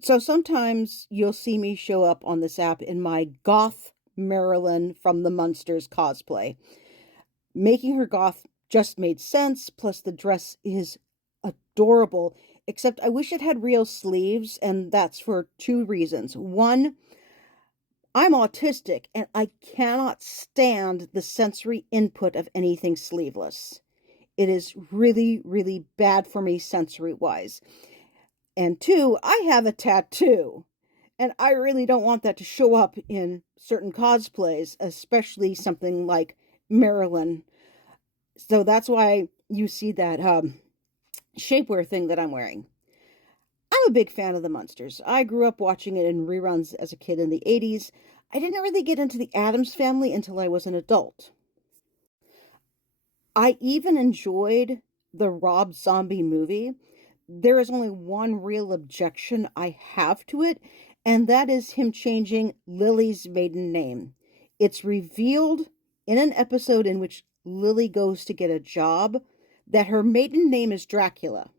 So sometimes you'll see me show up on this app in my goth Marilyn from the Munsters cosplay. Making her goth just made sense, plus the dress is adorable, except I wish it had real sleeves, and that's for two reasons. One, I'm autistic and I cannot stand the sensory input of anything sleeveless. It is really, really bad for me sensory wise. And two, I have a tattoo. And I really don't want that to show up in certain cosplays, especially something like Marilyn. So that's why you see that shapewear thing that I'm wearing. I'm a big fan of the Munsters. I grew up watching it in reruns as a kid in the 80s. I didn't really get into the Addams Family until I was an adult. I even enjoyed the Rob Zombie movie. There is only one real objection I have to it, and that is him changing Lily's maiden name. It's revealed in an episode in which Lily goes to get a job that her maiden name is Dracula.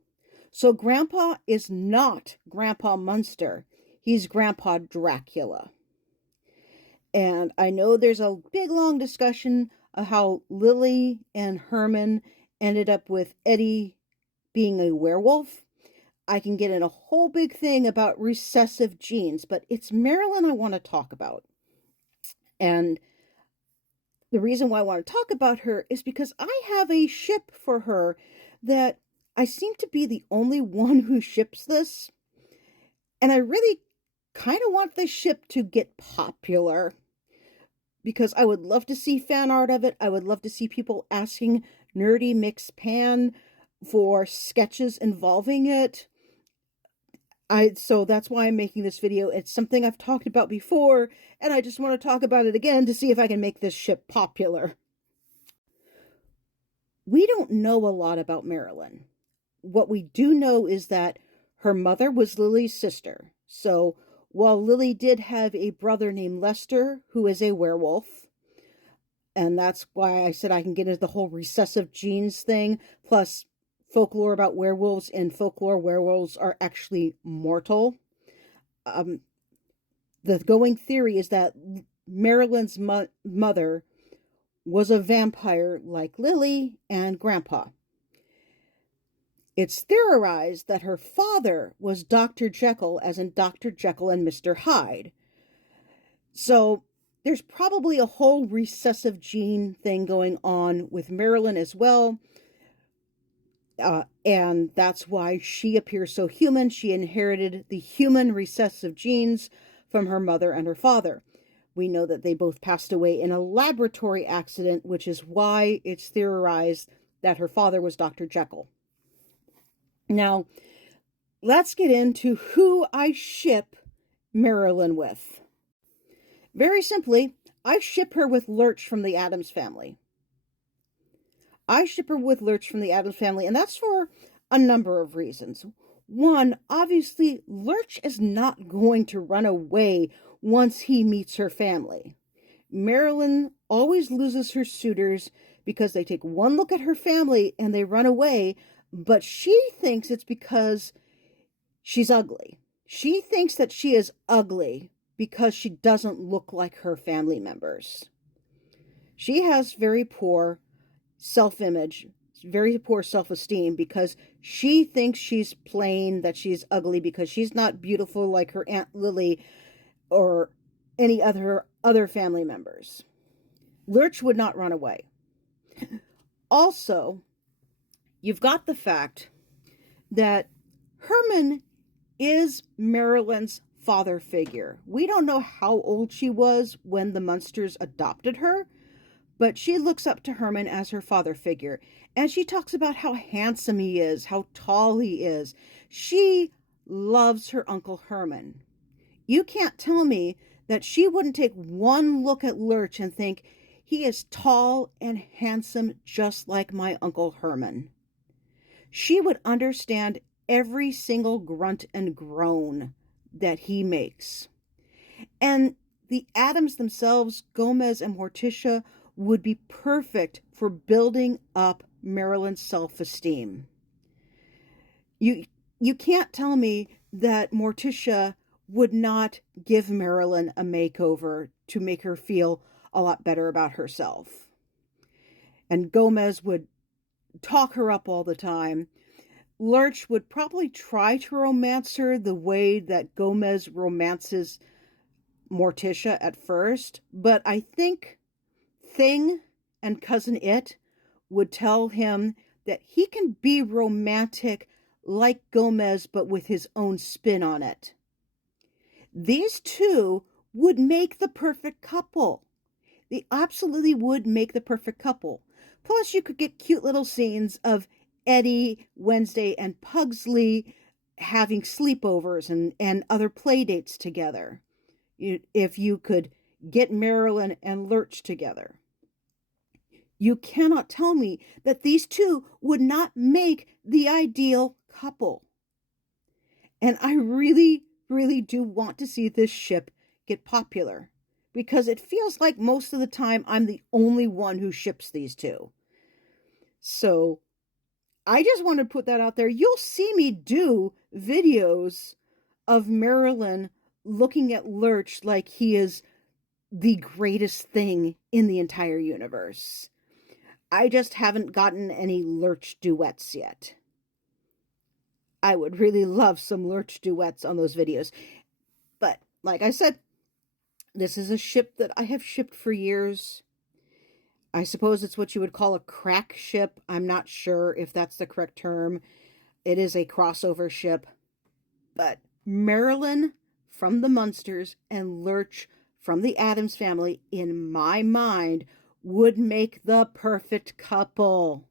So Grandpa is not Grandpa Munster. He's Grandpa Dracula. And I know there's a big long discussion of how Lily and Herman ended up with Eddie being a werewolf. I can get in a whole big thing about recessive genes, but it's Marilyn I want to talk about. And the reason why I want to talk about her is because I have a ship for her that I seem to be the only one who ships this. And I really kind of want this ship to get popular because I would love to see fan art of it. I would love to see people asking Nerdy Mix Pan for sketches involving it. So that's why I'm making this video. It's something I've talked about before, and I just want to talk about it again to see if I can make this ship popular. We don't know a lot about Marilyn. What we do know is that her mother was Lily's sister. So while Lily did have a brother named Lester, who is a werewolf, and that's why I said I can get into the whole recessive genes thing, plus folklore about werewolves. In folklore, werewolves are actually mortal. The going theory is that Marilyn's mother was a vampire like Lily and Grandpa. It's theorized that her father was Dr. Jekyll, as in Dr. Jekyll and Mr. Hyde. So there's probably a whole recessive gene thing going on with Marilyn as well. And that's why she appears so human. She inherited the human recessive genes from her mother and her father. We know that they both passed away in a laboratory accident, which is why it's theorized that her father was Dr. Jekyll. Now, let's get into who I ship Marilyn with. Very simply, I ship her with Lurch from the Addams Family. I ship her with Lurch from the Addams Family, and that's for a number of reasons. One, obviously, Lurch is not going to run away once he meets her family. Marilyn always loses her suitors because they take one look at her family and they run away, but she thinks it's because she's ugly. She thinks that she is ugly because she doesn't look like her family members. She has very poor self-image, very poor self-esteem because she thinks she's plain, that she's ugly because she's not beautiful like her Aunt Lily or any other family members. Lurch would not run away. Also, you've got the fact that Herman is Marilyn's father figure. We don't know how old she was when the Munsters adopted her, but she looks up to Herman as her father figure. And she talks about how handsome he is, how tall he is. She loves her Uncle Herman. You can't tell me that she wouldn't take one look at Lurch and think, he is tall and handsome just like my Uncle Herman. She would understand every single grunt and groan that he makes. And the Addams themselves, Gomez and Morticia, would be perfect for building up Marilyn's self-esteem. You can't tell me that Morticia would not give Marilyn a makeover to make her feel a lot better about herself. And Gomez would talk her up all the time. Lurch would probably try to romance her the way that Gomez romances Morticia at first, but I think Thing and Cousin It would tell him that he can be romantic like Gomez, but with his own spin on it. These two would make the perfect couple. They absolutely would make the perfect couple. Plus, you could get cute little scenes of Eddie, Wednesday, and Pugsley having sleepovers and other play dates together. If you could get Marilyn and Lurch together. You cannot tell me that these two would not make the ideal couple. And I really, really do want to see this ship get popular, because it feels like most of the time I'm the only one who ships these two. So I just want to put that out there. You'll see me do videos of Marilyn looking at Lurch like he is the greatest thing in the entire universe. I just haven't gotten any Lurch duets yet. I would really love some Lurch duets on those videos. But like I said, this is a ship that I have shipped for years. I suppose it's what you would call a crack ship. I'm not sure if that's the correct term. It is a crossover ship. But Marilyn from the Munsters and Lurch from the Addams Family, in my mind, would make the perfect couple.